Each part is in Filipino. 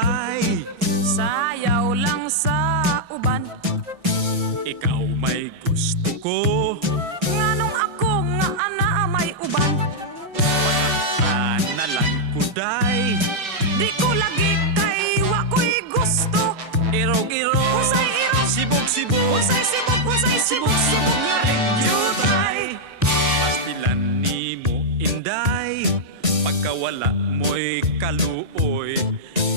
day. Sayaw lang sa uban. Ikaw may gusto ko. Nganong ako nga ana may uban. Pagkakta na lang ko day. Di ko lagi kay wa ko'y gusto. Irog-irog, Usay irog, sibog-sibog, usay sibok, usay sibok, sibok nga jutay. Pastilan ni mo inday, pagkawala mo'y kaluoy.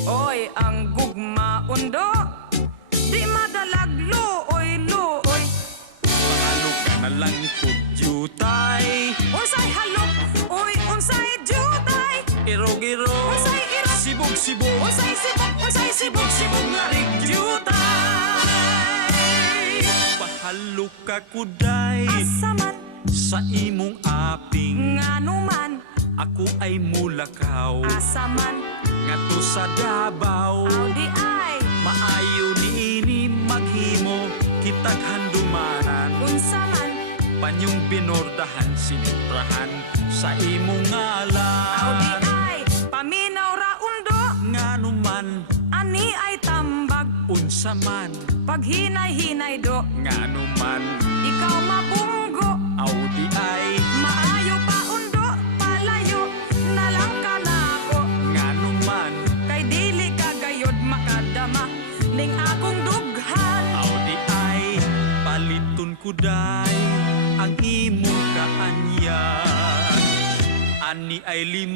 Oy, ang gugma undo. Di madalag luoy, luoy. Mahalo ka na lang kog jutay. Unsay halok, oy, unsay jutay. Irog-irog, Unsay irog, sibog-sibog, unsay sibok, sibok nga jutay. pahalo ka kuday. Asaman, Sa imong aping, nganuman, ako ay mulakaw. asaman, Ngadto sa Davao, audi ay, maayo niini maghimo. Kitag handumanan, unsaman, panyong binordahan, sinitrahan sa imong audi ngalan. ay, paminaw ra undo, Nganuman, ani ay tambag, unsaman, paghinay-hinay do, nganuman, ikaw mabunggo, audi ay, maayo pa undo, palayo, nalang ka na ako, nganuman, kay dili ka gayod makadama, ning akong dughan, audi ay, paliton ko day, ang imong kaanyan. Ani ay 5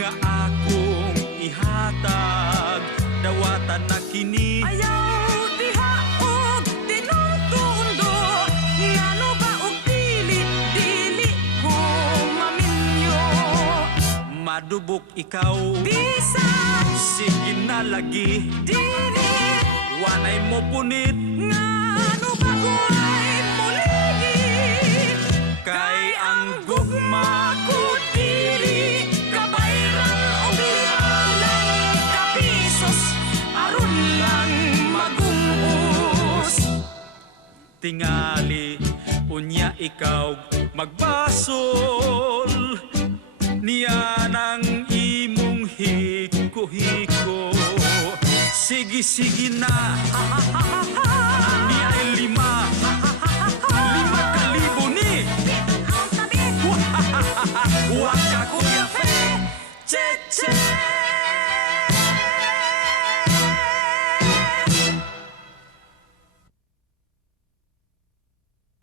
nga akong ihatag, dawatan na kini. ayaw diha og tinungtundo, ngano ba og dili ko maminyo, Madubok ikaw, bisan sige na lagi, dili, wanay mo punit, ngano ba ko ay mulingi, kay ang gugma ko dili kabayran og lang kapisos, aron lang magungos. tingali, unya ikaw magbasol, niya ng imong hiko-hiko. Sige na, ni ay 5,000 ni. Ang tabi, Waka kuya, che che.